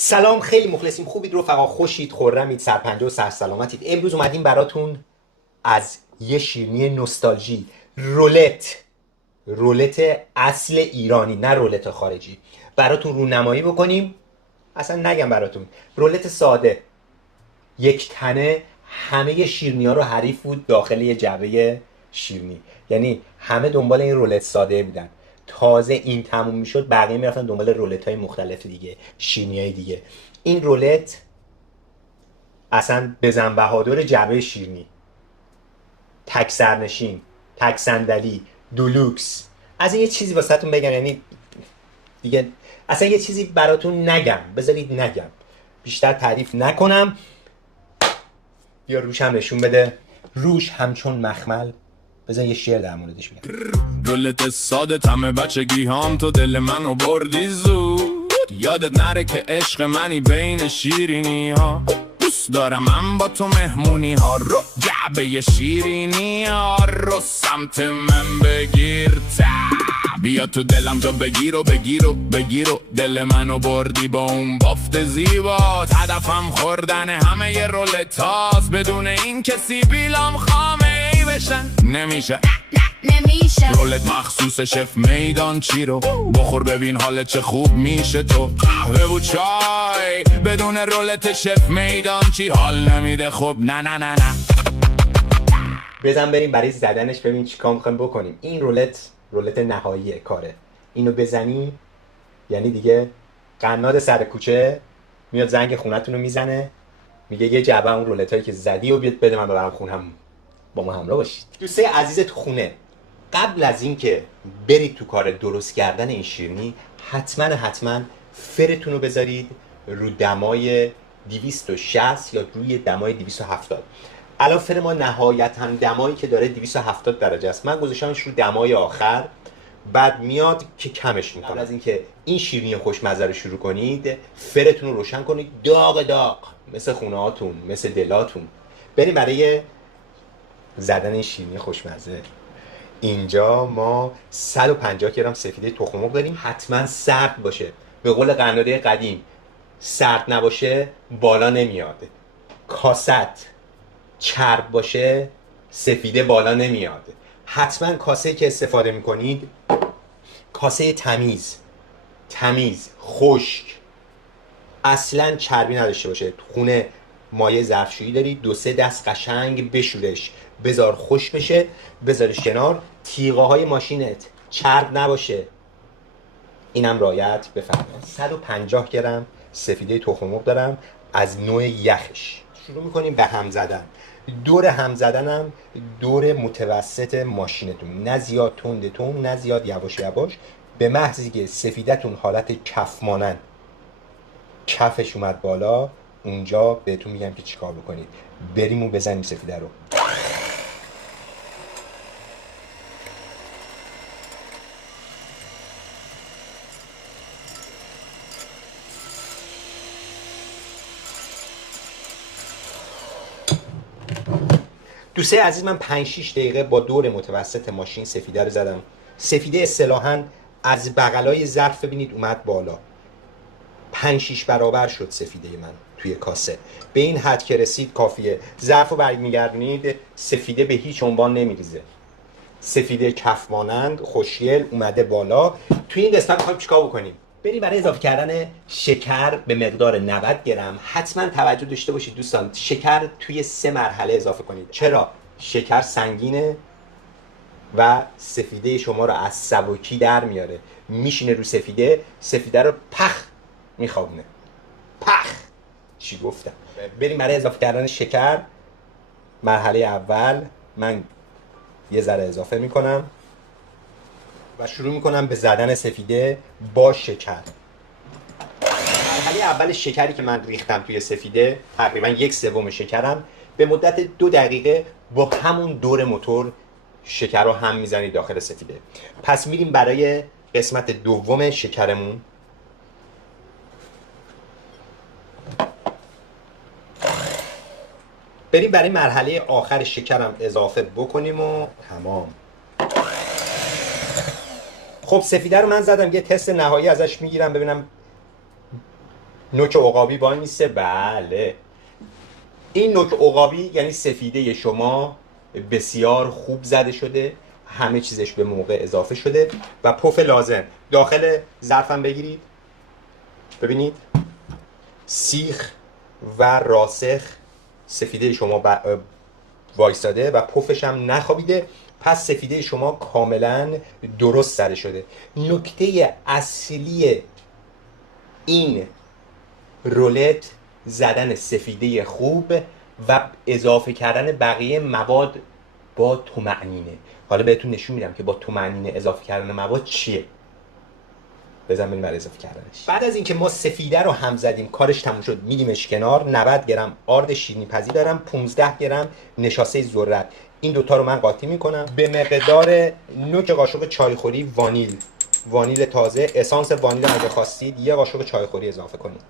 سلام، خیلی مخلصیم. خوبید رفقا؟ خوشید، خرمید، سرپنجه و سرسلامتید. امروز اومدیم براتون از یه شیرینی نوستالژی، رولت اصل ایرانی، نه رولت خارجی، براتون رونمایی بکنیم. اصلا نگم براتون، رولت ساده یک تنه همه شیرینی ها رو حریف بود داخل یه جعبه شیرینی. یعنی همه دنبال این رولت ساده بودن. تازه این تموم میشد بقیه میرفتن دنبال رولت های مختلف دیگه، شیرینی های دیگه. این رولت اصلا بزن بهادر جعبه شیرینی، تک سرنشین، تک صندلی، دولوکس. از این یه چیزی واسهتون بگم، یعنی دیگه اصلا یه چیزی براتون نگم، بذارید نگم، بیشتر تعریف نکنم. بیا روش هم نشون بده، روش همچون مخمل. بذار یه شعر در موردش بگم. رولت ساده تمه بچگی هم تو دل منو بردی زود، یادت نره که عشق منی بین شیرینی ها. دوست دارم من با تو مهمونی ها رو، جعبه شیرینی ها رو سمت من بگیر. بیا تو دلم جا بگیر و دل منو بردی با اون بافت زیبات. هدفم خوردن همه ی رولت هاست، بدون این کسی بیلام خامه ای بشن نمیشه. رولت مخصوص شف میدان چی رو بخور ببین حالت چه خوب میشه. تو قهوه و چای بدون رولت شف میدان چی حال نمیده. خب نه بزن بریم برای زدنش، ببین چیکار می‌خوایم بکنیم. این رولت نهایی کاره. اینو بزنی یعنی دیگه قناد سر کوچه میاد زنگ خونتون رو میزنه، میگه یه جعبه اون رولت هایی که زدی و بیاد بده من ببرم خونم، با ما همراه باشید. دوستای عزیز تو خونه، قبل از اینکه برید تو کار درست کردن این شیرینی، حتما فرتون رو بذارید رو دمای 260 یا روی دمای 270. الان فر ما نهایتا دمایی که داره 270 درجه است. من گذاشتمش رو دمای آخر، بعد میاد که کمش میکنم. قبل از اینکه این شیرینی خوشمزه رو شروع کنید، فرتون رو روشن کنید، داغ مثل خونه هاتون، مثل دلاتون. بریم برای زدن این شیرینی خوشمزه. اینجا ما 150 گرم سفیده تخم مرغ داریم. حتما سرد باشه، به قول قنادی قدیم، سرد نباشه بالا نمیاد. کاست چرب باشه سفیده بالا نمیاد. حتما کاسه که استفاده میکنید کاسه تمیز خشک، اصلا چربی نداشته باشه. خونه مایع ظرفشویی داری، 2-3 دست قشنگ بشورش، بذار خوش بشه، بذارش کنار. تیغه های ماشینت چرب نباشه، اینم رعایت بفرمایید. 150 گرم سفیده تخم مرغ دارم از نوع یخش. شروع میکنیم به هم زدن. دور هم زدنم دور متوسط ماشینتون، نه زیاد تند نه زیاد یواش. به محضی که سفیدتون حالت کف مانند، کفش اومد بالا، اونجا بهتون میگم که چیکار بکنید. بریم و بزنیم سفیده رو. دوستای عزیز، من 5-6 دقیقه با دور متوسط ماشین سفیده رو زدم. سفیده اصطلاحاً از بغلای ظرف ببینید اومد بالا، 5-6 برابر شد سفیده من توی کاسه. به این حد که رسید کافیه. ظرف رو برمیگردونید، سفیده به هیچ عنوان نمیریزه. سفیده کف مانند خوشگل اومده بالا. توی این قسمت می‌خوایم چیکار بکنیم؟ بریم برای اضافه کردن شکر به مقدار 90 گرم. حتما توجه داشته باشید دوستان، شکر توی 3 مرحله اضافه کنید. چرا؟ شکر سنگینه و سفیده شما رو از سبکی در میاره، میشینه رو سفیده رو پخ میخوابونه. چی گفتم؟ بریم برای اضافه کردن شکر. مرحله اول من یه ذره اضافه میکنم و شروع میکنم به زدن سفیده با شکر. مرحله اول شکری که من ریختم توی سفیده تقریبا 1/3 شکرم. به مدت 2 دقیقه با همون دور موتور شکر رو هم میزنید داخل سفیده. پس میریم برای قسمت دوم شکرمون. بریم برای مرحله آخر شکرم اضافه بکنیم و تمام. خب سفیده رو من زدم، یه تست نهایی ازش میگیرم ببینم نوک عقابی وای میسته. بله، این نوک عقابی یعنی سفیده شما بسیار خوب زده شده، همه چیزش به موقع اضافه شده و پف لازم. داخل ظرفم بگیرید ببینید سیخ و راسخ سفیده شما وایستاده و پفش هم نخوابیده، پس سفیده شما کاملا درست سره شده. نکته اصلی این رولت زدن سفیده خوب و اضافه کردن بقیه مواد با طمأنینه. حالا بهتون نشون میدم که با طمأنینه اضافه کردن مواد چیه. بزن بریم برای اضافه کردنش. بعد از اینکه ما سفیده رو هم زدیم کارش تموم شد، میدیمش کنار. 90 گرم آرد شیرینی پزی دارم، 15 گرم نشاسته ذرت. این دوتا رو من قاطی میکنم به مقدار نوک قاشق چایخوری وانیل تازه. اسانس وانیل اگه خواستید یه قاشق چایخوری اضافه کنید.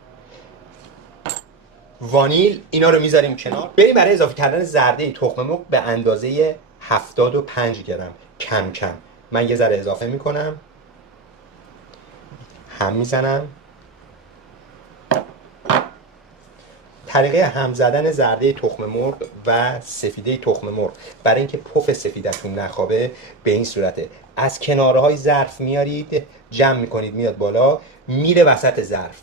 وانیل. اینا رو میذاریم کنار. بریم برای اضافه کردن زرده تخم مرغ به اندازه 75 گرم کم کم. من یه ذره اضافه میکنم، هم میزنم. طریقه هم زدن زرده تخم مرغ و سفیده تخم مرغ برای اینکه پف سفیدتون نخوابه به این صورته: از کنارهای ظرف میارید، جمع میکنید، میاد بالا، میره وسط ظرف،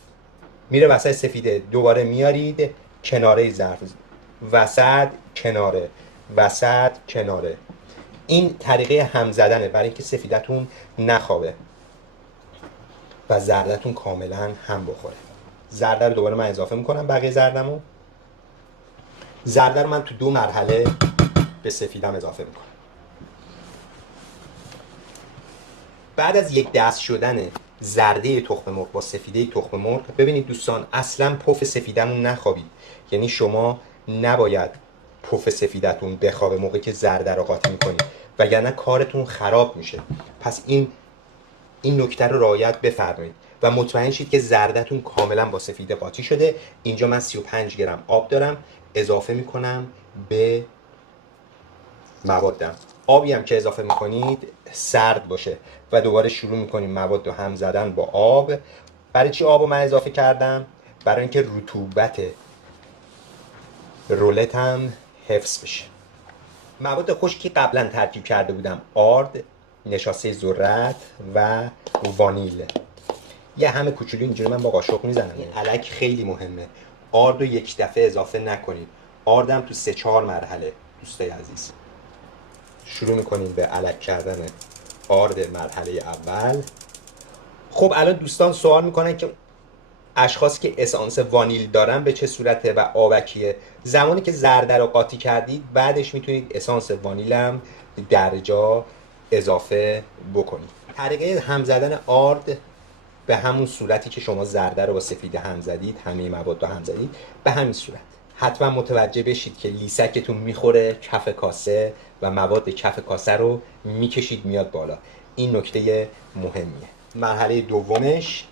میره وسط سفیده، دوباره میارید کناره ظرف، وسط کناره، وسط کناره. این طریقه هم زدنه برای اینکه سفیدتون نخوابه و زردتون کاملا هم بخوره. زرده رو دوباره من اضافه میکنم، بقیه زردمو. زرده رو من تو 2 مرحله به سفیدم اضافه میکنم. بعد از یک دست شدن زرده تخم مرغ با سفیده تخم مرغ، ببینید دوستان اصلا پف سفیدمون نخوابید. یعنی شما نباید پف سفیدتون بخوابه موقعی که زرده رو قاطی میکنید وگرنه کارتون خراب میشه. پس این نکته رو رعایت بفرمایید و مطمئن شید که زردتون کاملا با سفیده قاطی شده. اینجا من 35 گرم آب دارم، اضافه میکنم به موادم. آبی هم که اضافه میکنید سرد باشه و دوباره شروع میکنیم مواد رو هم زدن با آب. برای چی آب رو من اضافه کردم؟ برای اینکه رطوبت رولت هم حفظ بشه. مواد خشکی قبلا ترکیب کرده بودم: آرد، نشاسته ذرت و وانیل. یه همه کوچولو اینجوری من با قاشق میزنم. این الک خیلی مهمه. آرد رو یک دفعه اضافه نکنید. آردم تو 3-4 مرحله. دوستای عزیز شروع میکنیم به الک کردن آرد مرحله اول. خب الان دوستان سوال میکنن که اشخاصی که اسانس وانیل دارن به چه صورته و آبکیه. زمانی که زرده رو قاطی کردید بعدش میتونید اسانس وانیل هم درجا اضافه بکنید. طریقه هم زدن آرد به همون صورتی که شما زرده رو با سفیده هم زدید، همه مواد رو هم زدید، به همین صورت. حتما متوجه بشید که لیسکتون میخوره کف کاسه و مواد کف کاسه رو میکشید میاد بالا. این نکته مهمیه. مرحله دومش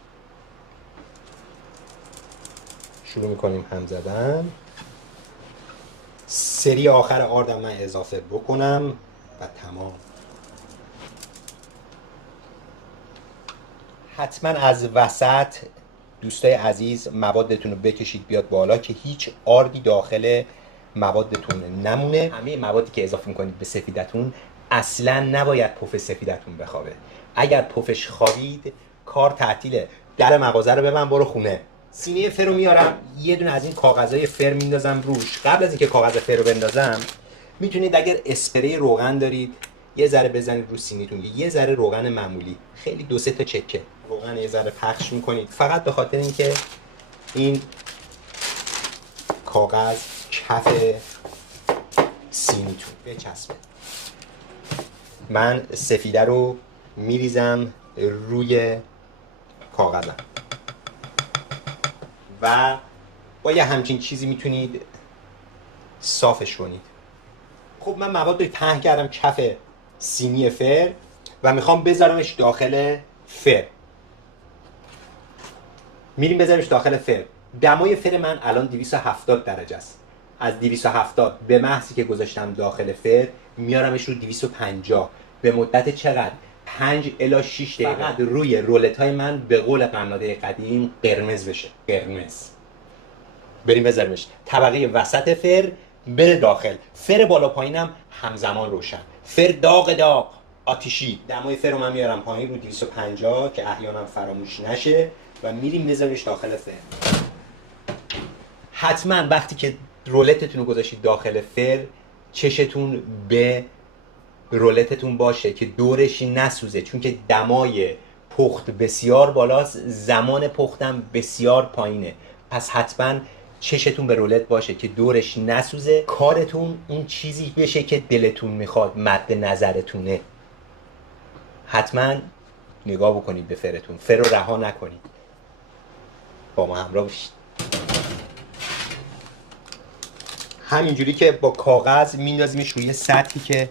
شروع میکنیم هم زدن. سری آخر آردم من اضافه بکنم و تمام. حتما از وسط دوستای عزیز موادتون رو بکشید بیاد بالا که هیچ آردی داخل موادتون نمونه. همه موادی که اضافه میکنید به سفیدتون اصلا نباید پف سفیدتون بخوابه. اگر پفش خوابید کار تعطیله. در مغازه رو ببند برو خونه. سینه فر رو میارم، یه دونه از این کاغذهای فر میندازم روش. قبل از اینکه کاغذ فر رو بندازم میتونید اگر اسپری روغن دارید یه ذره بزنید رو سینیتون، یه ذره روغن معمولی، خیلی 2-3 تا چکه روغن یه ذره پخش میکنید فقط به خاطر اینکه این کاغذ کف سینیتون بچسبه. من سفیده رو میریزم روی کاغذم و با یه همچین چیزی میتونید صافش کنید. خب من مواد رو پهن کردم کف سینی فر و میخوام بذارمش داخل فر. میریم بذارمش داخل فر. دمای فر من الان 270 درجه است. از 270 به محضی که گذاشتم داخل فر میارمش رو 250. به مدت چقدر؟ 5 الی 6 دقیقه فقط روی رولت های من به قول قناده قدیم قرمز بشه. قرمز. بریم بذاریمش طبقه وسط فر بره داخل. فر بالا پایینم همزمان روشن. فر داغ آتیشی. دمای فر رو من میارم پایین رو 250 که احیانا فراموش نشه و میریم بذاریمش داخل فر. حتما وقتی که رولتتون رو گذاشتید داخل فر چشتون به رولتتون باشه که دورش نسوزه، چون که دمای پخت بسیار بالاست، زمان پختم بسیار پایینه. پس حتما چشتون به رولت باشه که دورش نسوزه، کارتون اون چیزی بشه که دلتون میخواد، مد نظرتونه. حتما نگاه بکنید به فرتون، فر رو رها نکنید. با ما همراه باشید. همینجوری که با کاغذ میندازیمش روی سطحی که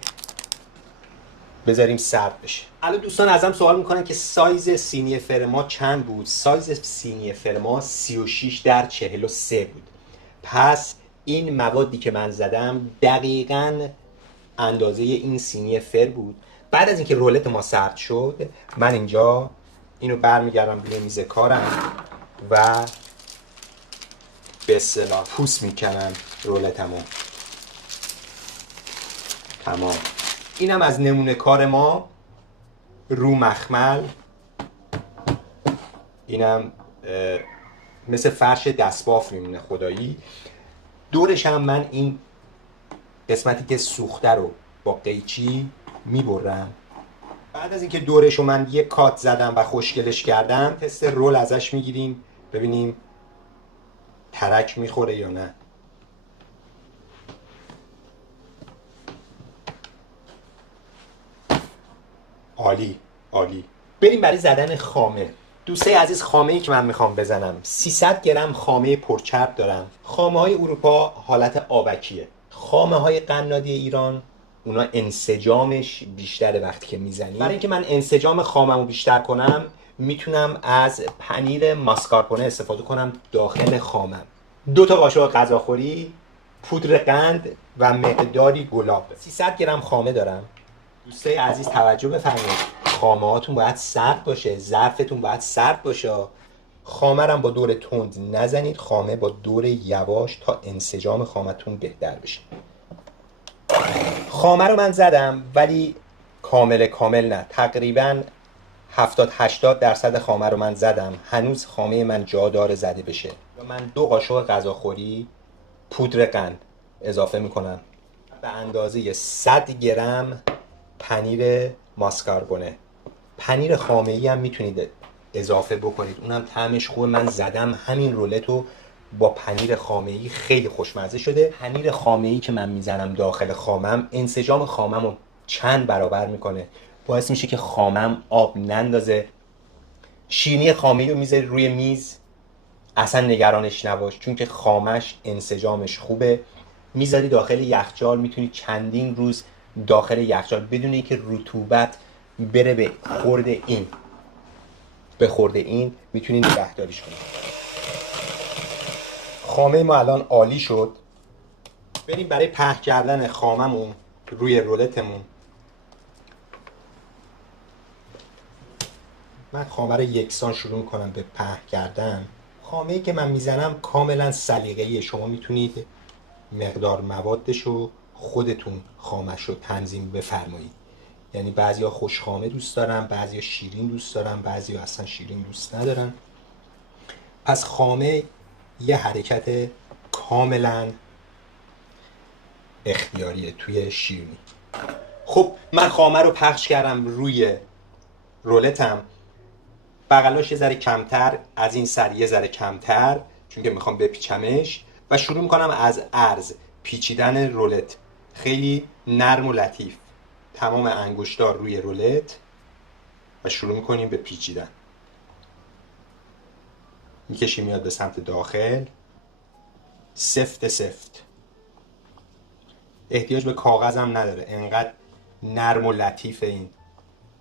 بذاریم سرد بشه. الان دوستان ازم سوال میکنن که سایز سینی فر ما چند بود؟ سایز سینی فر ما 36 در 43 بود. پس این موادی که من زدم دقیقاً اندازه این سینی فر بود. بعد از اینکه رولت ما سرد شد، من اینجا اینو برمیگردم روی میز کارم و به اصطلاح پوست میکنم رولتمو. تمام. اینم از نمونه کار ما رو مخمل. اینم مثل فرش دستباف میمونه خدایی. دورش هم من این قسمتی که سوخته رو با قیچی میبرم. بعد از اینکه دورش رو من یک کات زدم و خوشگلش کردم، تست رول ازش میگیریم ببینیم ترک میخوره یا نه. عالی عالی. بریم برای زدن خامه. دوستای عزیز، خامه‌ای که من میخوام بزنم 300 گرم خامه پرچرب دارم. خامه های اروپا حالت آبکیه. خامه های قنادی ایران اونا انسجامش بیشتره وقتی که میزنیم. برای اینکه من انسجام خامه‌مو بیشتر کنم میتونم از پنیر ماسکارپونه استفاده کنم داخل خامم. 2 تا قاشق غذاخوری، پودر قند و مقداری گلاب. 300 گرم خامه دارم. دوستای عزیز توجه بفرمایید، خامه هاتون باید سرد باشه، ظرفتون باید سرد باشه. خامه رو با دور تند نزنید، خامه با دور یواش تا انسجام خامتون بهتر بشه. خامه رو من زدم ولی کامل نه، تقریبا 70-80% خامه رو من زدم. هنوز خامه من جا داره زده بشه. من 2 قاشق غذاخوری پودر قند اضافه میکنم. به اندازه 100 گرم پنیر ماسکارپونه. پنیر خامه‌ای هم میتونید اضافه بکنید، اونم طعمش خوبه. من زدم همین رولت رو با پنیر خامه‌ای، خیلی خوشمزه شده. پنیر خامه‌ای که من میزنم داخل خامم انسجام خامم رو چند برابر میکنه، باعث میشه که خامم آب نندازه. شیرینی خامه‌ای رو میذاری روی میز، اصلا نگرانش نباش چون که خامش انسجامش خوبه. میذاری داخل یخچال، میتونی چندین روز داخل یخچال بدون اینکه رطوبت بره به خورد این میتونید نگهداریش کنید. خامه ما الان عالی شد. بریم برای پهن کردن خاممون روی رولتمون. من خامه رو یکسان شروع میکنم به پهن کردن. خامه‌ای که من میزنم کاملا سلیقه‌ایه. شما میتونید مقدار موادش رو خودتون خامش رو تنظیم بفرمایید. یعنی بعضیا خوشخامه دوست دارن، بعضیا شیرین دوست دارن، بعضیا اصلا شیرین دوست ندارن. پس خامه یه حرکت کاملا اختیاریه توی شیرینی. خب من خامه رو پخش کردم روی رولتم. بغلاش یه ذره کمتر، از این سر یه ذره کمتر، چون که میخوام بپیچمش و شروع میکنم از عرض پیچیدن رولت. خیلی نرم و لطیف، تمام انگشتار روی رولت و شروع میکنیم به پیچیدن. میکشیم میاد به سمت داخل، سفت سفت. احتیاج به کاغذ هم نداره، انقدر نرم و لطیف این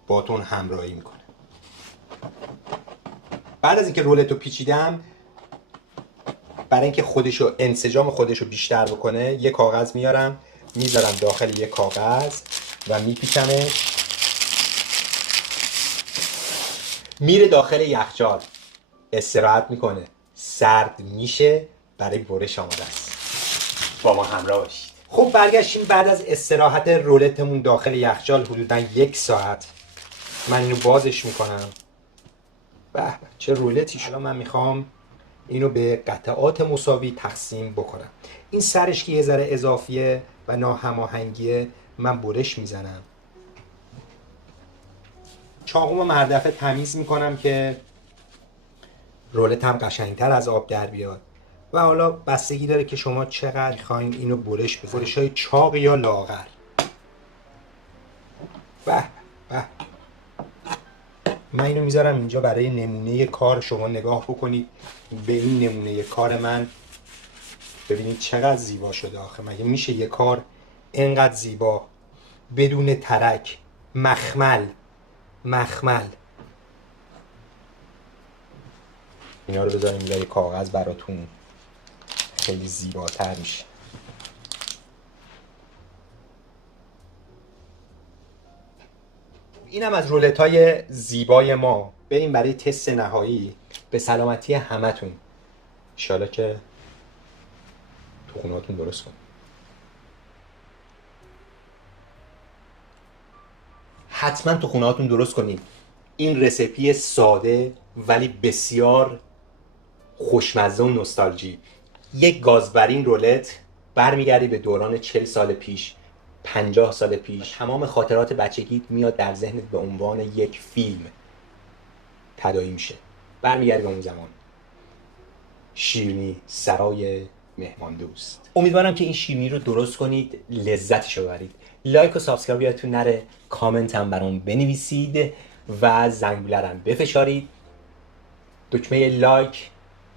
باتون همراهی میکنه. بعد از اینکه رولت رو پیچیدم، برای اینکه خودشو انسجام خودشو بیشتر بکنه یه کاغذ میارم میذارم داخل یه کاغذ و میپیچمش میره داخل یخچال، استراحت میکنه، سرد میشه، برای برش آماده است. با ما همراه باشید. خب برگشتیم بعد از استراحت رولتمون داخل یخچال حدوداً 1 ساعت. من اینو بازش میکنم. به چه رولتی شد. الان من میخوام اینو به قطعات مساوی تقسیم بکنم. این سرش که یه ذره اضافیه و ناهماهنگیه، من برش میزنم. چاقومو مردفه تمیز میکنم که رولت هم قشنگتر از آب در بیاد. و حالا بستگی داره که شما چقدر میخواین اینو برش بزنید. برش های چاق یا لاغر. به به، من اینو میذارم اینجا برای نمونه کار شما نگاه بکنید به این نمونه کار من. ببینید چقدر زیبا شده. آخه مگه میشه یه کار اینقدر زیبا بدون ترک، مخمل. اینا رو بذاریم روی کاغذ براتون، خیلی زیباتر میشه. اینم از رولت‌های زیبای ما. بریم برای تست نهایی. به سلامتی همتون. ان شاءالله که تو خونه‌هاتون درست کنید. حتما تو خونه‌هاتون درست کنید. این رسیپی ساده ولی بسیار خوشمزه و نوستالژی. یک گازبرین رولت برمیگردی به دوران 40 سال پیش، 50 سال پیش. تمام خاطرات بچگیت میاد در ذهنت به عنوان یک فیلم تداعی میشه. برمیگردی به اون زمان. شیرینی سرای مهمان دوست. امیدوارم که این شیرینی رو درست کنید، لذتشو ببرید. لایک و سابسکرایب یادتون نره، کامنت هم برام بنویسید و زنگوله هم بفشارید. دکمه لایک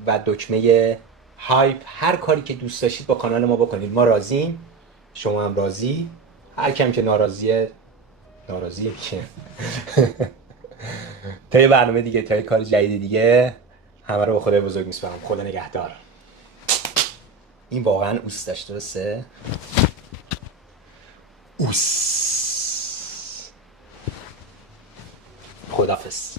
و دکمه هایپ، هر کاری که دوست داشتید با کانال ما بکنید. ما راضییم، شما هم راضی. هر کم که ناراضیه که تا یه برنامه دیگه، تا یه کار جدید دیگه، همه رو به خدای بزرگ میسپارم. خدا نگهدار. این واقعا اوست داشت، درسته؟ اوس. خداحافظ.